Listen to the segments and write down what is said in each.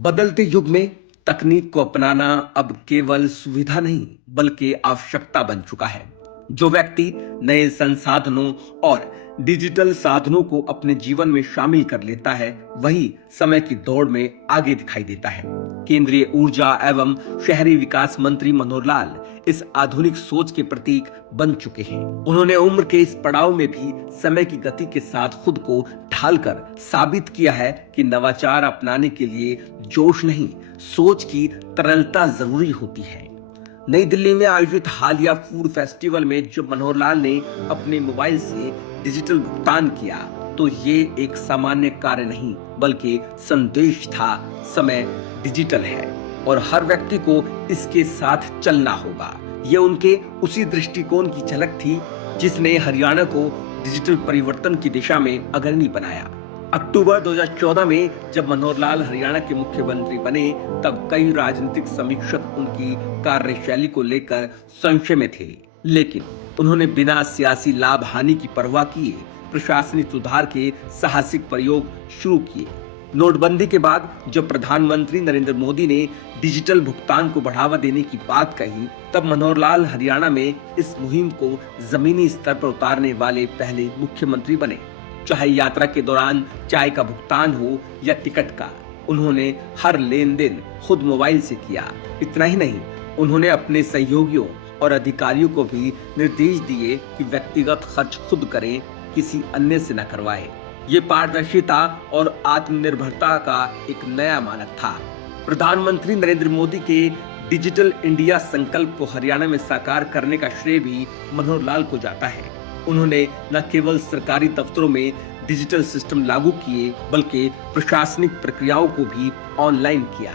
बदलते युग में तकनीक को अपनाना अब केवल सुविधा नहीं बल्कि आवश्यकता बन चुका है। जो व्यक्ति नए संसाधनों और डिजिटल साधनों को अपने जीवन में शामिल कर लेता है, वही समय की दौड़ में आगे दिखाई देता है। केंद्रीय ऊर्जा एवं शहरी विकास मंत्री मनोहर लाल इस आधुनिक सोच के प्रतीक बन चुके हैं। उन्होंने उम्र के इस पड़ाव में भी समय की गति के साथ खुद को ढालकर साबित किया है कि नवाचार अपनाने के लिए जोश नहीं, सोच की तरलता जरूरी होती है। नई दिल्ली में आयोजित हालिया फूड फेस्टिवल में जब मनोहर लाल ने अपने मोबाइल से डिजिटल भुगतान किया, तो ये एक सामान्य कार्य नहीं बल्कि संदेश था। समय डिजिटल है और हर व्यक्ति को इसके साथ चलना होगा। ये उनके उसी दृष्टिकोण की झलक थी जिसने हरियाणा को डिजिटल परिवर्तन की दिशा में अग्रणी बनाया। अक्टूबर 2014 में जब मनोहर लाल हरियाणा के मुख्यमंत्री बने, तब कई राजनीतिक समीक्षक उनकी कार्यशैली को लेकर संशय में थे, लेकिन उन्होंने बिना सियासी लाभ हानि की परवाह किए प्रशासनिक सुधार के साहसिक प्रयोग शुरू किए। नोटबंदी के बाद जब प्रधानमंत्री नरेंद्र मोदी ने डिजिटल भुगतान को बढ़ावा देने की बात कही, तब मनोहर लाल हरियाणा में इस मुहिम को जमीनी स्तर पर उतारने वाले पहले मुख्यमंत्री बने। चाहे यात्रा के दौरान चाय का भुगतान हो या टिकट का, उन्होंने हर लेन देन खुद मोबाइल से किया। इतना ही नहीं, उन्होंने अपने सहयोगियों और अधिकारियों को भी निर्देश दिए कि व्यक्तिगत खर्च खुद करें, किसी अन्य से न करवाएं। ये पारदर्शिता और आत्मनिर्भरता का एक नया मानक था। प्रधानमंत्री नरेंद्र मोदी के डिजिटल इंडिया संकल्प को हरियाणा में साकार करने का श्रेय भी मनोहर लाल को जाता है। उन्होंने न केवल सरकारी दफ्तरों में डिजिटल सिस्टम लागू किए, बल्कि प्रशासनिक प्रक्रियाओं को भी ऑनलाइन किया।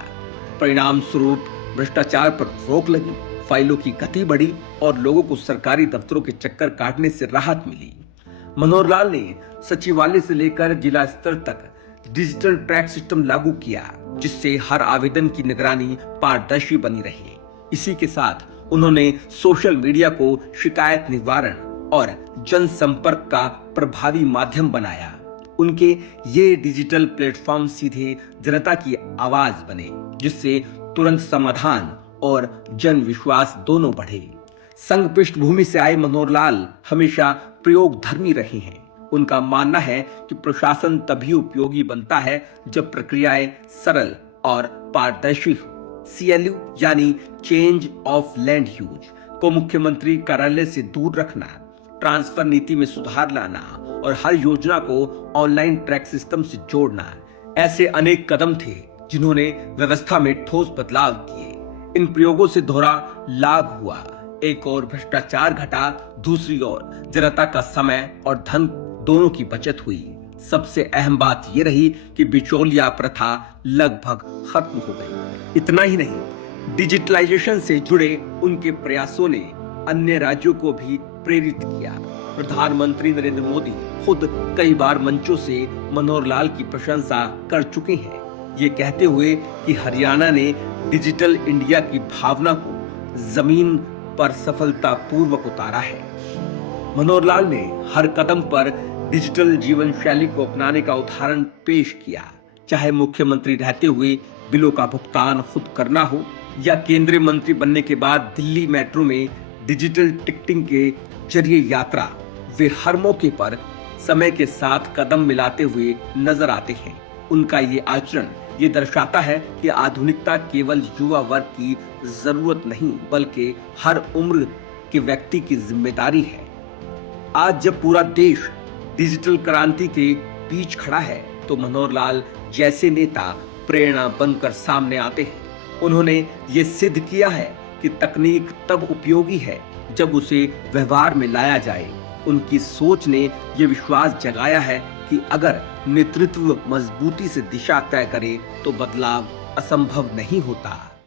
परिणाम स्वरूप भ्रष्टाचार पर रोक लगी, फाइलों की गति बढ़ी और लोगों को सरकारी दफ्तरों के चक्कर काटने से राहत मिली। मनोहर लाल ने सचिवालय से लेकर जिला स्तर तक डिजिटल ट्रैक सिस्टम लागू किया, जिससे हर आवेदन की निगरानी पारदर्शी बनी रही। इसी के साथ उन्होंने सोशल मीडिया को शिकायत निवारण और जनसंपर्क का प्रभावी माध्यम बनाया। उनके ये डिजिटल प्लेटफॉर्म सीधे जनता की आवाज बने, जिससे तुरंत समाधान और जन विश्वास दोनों बढ़े। संघ पृष्ठभूमि से आए मनोहर लाल हमेशा प्रयोगधर्मी रहे हैं। उनका मानना है कि प्रशासन तभी उपयोगी बनता है जब प्रक्रियाएं सरल और पारदर्शी हो। CLU यानी चेंज ऑफ लैंड यूज को मुख्यमंत्री कार्यालय से दूर रखना, ट्रांसफर नीति में सुधार लाना और हर योजना को ऑनलाइन ट्रैक सिस्टम से जोड़ना, ऐसे अनेक कदम थे जिन्होंने व्यवस्था में ठोस बदलाव किए। इन प्रयोगों से दोहरा लाभ हुआ। एक और भ्रष्टाचार घटा, दूसरी ओर जनता का समय और धन दोनों की बचत हुई। सबसे अहम बात यह रही कि बिचौलिया प्रथा लगभग खत्म हो गई। इतना ही नहीं, डिजिटलाइजेशन से जुड़े उनके प्रयासों ने अन्य राज्यों को भी प्रेरित किया। प्रधानमंत्री नरेंद्र मोदी खुद कई बार मंचों से मनोहर लाल की प्रशंसा कर चुके हैं, ये कहते हुए कि हरियाणा ने डिजिटल इंडिया की भावना को जमीन पर सफलतापूर्वक उतारा है। मनोहर लाल ने हर कदम पर डिजिटल जीवन शैली को अपनाने का उदाहरण पेश किया, चाहे मुख्यमंत्री रहते हुए बिलों का भुगतान खुद करना हो या केंद्रीय मंत्री बनने के बाद दिल्ली मेट्रो में डिजिटल टिकटिंग के जरिए यात्रा। वे हर मौके पर समय के साथ कदम मिलाते हुए नजर आते हैं। उनका ये आचरण ये दर्शाता है कि आधुनिकता केवल युवा वर्ग की जरूरत नहीं बल्कि हर उम्र के व्यक्ति की जिम्मेदारी है। आज जब पूरा देश डिजिटल क्रांति के बीच खड़ा है, तो मनोहर लाल जैसे नेता प्रेरणा बनकर सामने आते हैं। उन्होंने ये सिद्ध किया है कि तकनीक तब उपयोगी है जब उसे व्यवहार में लाया जाए। उनकी सोच ने यह विश्वास जगाया है कि अगर नेतृत्व मजबूती से दिशा तय करे तो बदलाव असंभव नहीं होता।